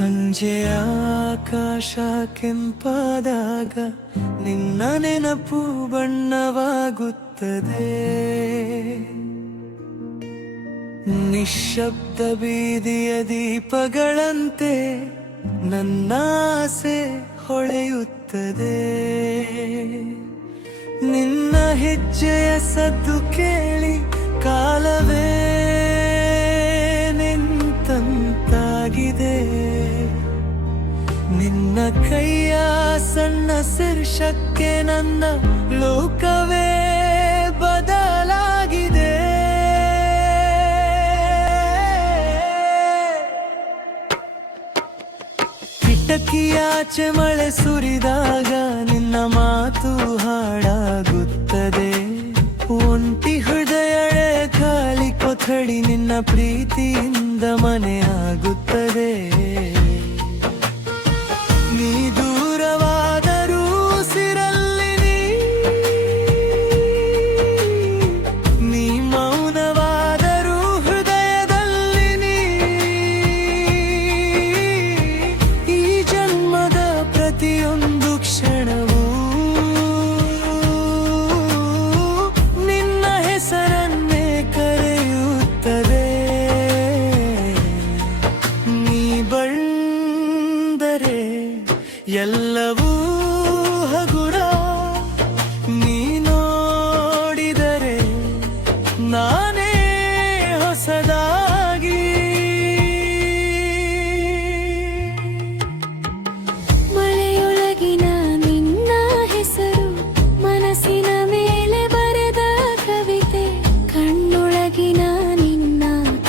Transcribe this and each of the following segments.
ಸಂಜೆಯ ಆಕಾಶ ಕೆಂಪಾದಾಗ ನಿನ್ನ ನೆನಪು ಬಣ್ಣವಾಗುತ್ತದೆ. ನಿಶ್ಶಬ್ದ ಬೀದಿಯ ದೀಪಗಳಂತೆ ನನ್ನ ಆಸೆ ಹೊಳೆಯುತ್ತದೆ. ನಿನ್ನ ಹೆಜ್ಜೆಯ ಸದ್ದು ಕೇಳಿ ಕಾಲವೇ ನಿಂತಾಗಿದೆ. ನಿನ್ನ ಕೈಯ ಸಣ್ಣ ಸ್ಪರ್ಶಕ್ಕೆ ನನ್ನ ಲೋಕವೇ ಬದಲಾಗಿದೆ. ಕಿಟಕಿಯಾಚೆ ಮಳೆ ಸುರಿದಾಗ ನಿನ್ನ ಮಾತು ಹಾಡಾಗುತ್ತದೆ. ಒಂಟಿ ಹೃದಯಳೆ ಖಾಲಿ ಕೊಠಡಿ ನಿನ್ನ ಪ್ರೀತಿಯಿಂದ ಮನೆಯಾಗುತ್ತದೆ. ನೀ ದೂರವಾದರೂ ಸಿರಲ್ಲಿ ನೀ ಮೌನವಾದರೂ ಹೃದಯದಲ್ಲಿ ಈ ಜನ್ಮದ ಪ್ರತಿಯೊಂದು ಕ್ಷಣವೂ ನಿನ್ನ ಹೆಸರನ್ನೇ ಕರೆಯುತ್ತದೆ. ನೀ ಬಂದರೆ ಎಲ್ಲವೂ ಹಗುರ, ನೀ ನೋಡಿದರೆ ನಾನೇ ಹೊಸದಾಗಿ. ಮಳೆಯೊಳಗಿನ ನಿನ್ನ ಹೆಸರು ಮನಸ್ಸಿನ ಮೇಲೆ ಬರೆದ ಕವಿತೆ. ಕಣ್ಣೊಳಗಿನ ನಿನ್ನ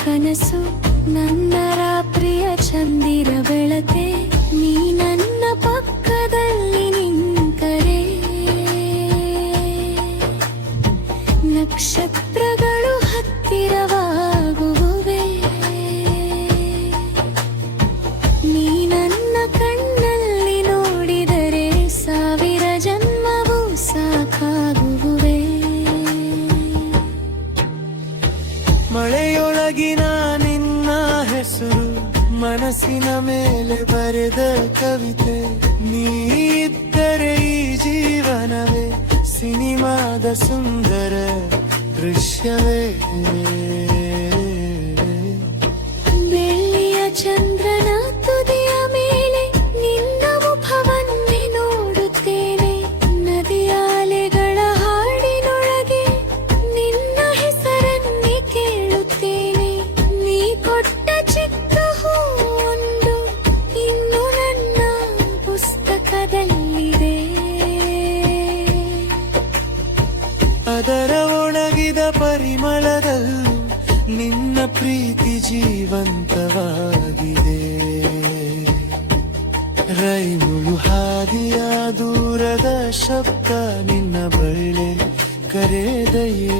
ಕನಸು ನನ್ನ ರಾತ್ರಿಯ ಚಂದಿರ ಬೆಳತೆ. ನೀ ನನ್ನ ಪಕ್ಕದಲ್ಲಿ ನಿಂತರೆ ನಕ್ಷತ್ರಗಳು ಹತ್ತಿರವಾಗುವುವೆ. ನೀ ನನ್ನ ಕಣ್ಣಲ್ಲಿ ನೋಡಿದರೆ ಸಾವಿರ ಜನ್ಮವೂ ಸಾಕಾಗುವುವೆ. ಮಳೆಯೊಳಗಿನ ನಿನ್ನ ಹೆಸರು ಮನಸ್ಸಿನ ಮೇಲೆ ಬರೆದ ಕವಿತೆ. ನೀ ಇದ್ದರೆ ಈ ಜೀವನವೇ ಸಿನಿಮಾದ ಸುಂದರ ದೃಶ್ಯವೇ. ಬೆಳ್ಳಿಯ ಚಂದ್ರನ ತುದಿಯ ಮೇಲೆ ನಿನ್ನ ಮುಖವನ್ನೇ ನೋಡುತ್ತೇನೆ. ನದಿಯ ಅಲೆಗಳ ಹಾಡಿನೊಳಗೆ ನಿನ್ನ ಹೆಸರನ್ನೇ ಕೇಳುತ್ತೇನೆ. ನೀ ಕೊಟ್ಟ ಚಿಕ್ಕ ಹೂವೊಂದು ಇನ್ನು ನನ್ನ ಪುಸ್ತಕದಲ್ಲಿದೆ. ಅದರ ಒಣಗಿದ ಪರಿಮಳದಲ್ಲೂ ನಿನ್ನ ಪ್ರೀತಿ ಜೀವಂತವಾಗಿದೆ. ರೈಲು ಹಾದಿಯ ದೂರದ ಶಬ್ದ ನಿನ್ನ ಬಳ್ಳಿ ಕರೆದೆಯೇ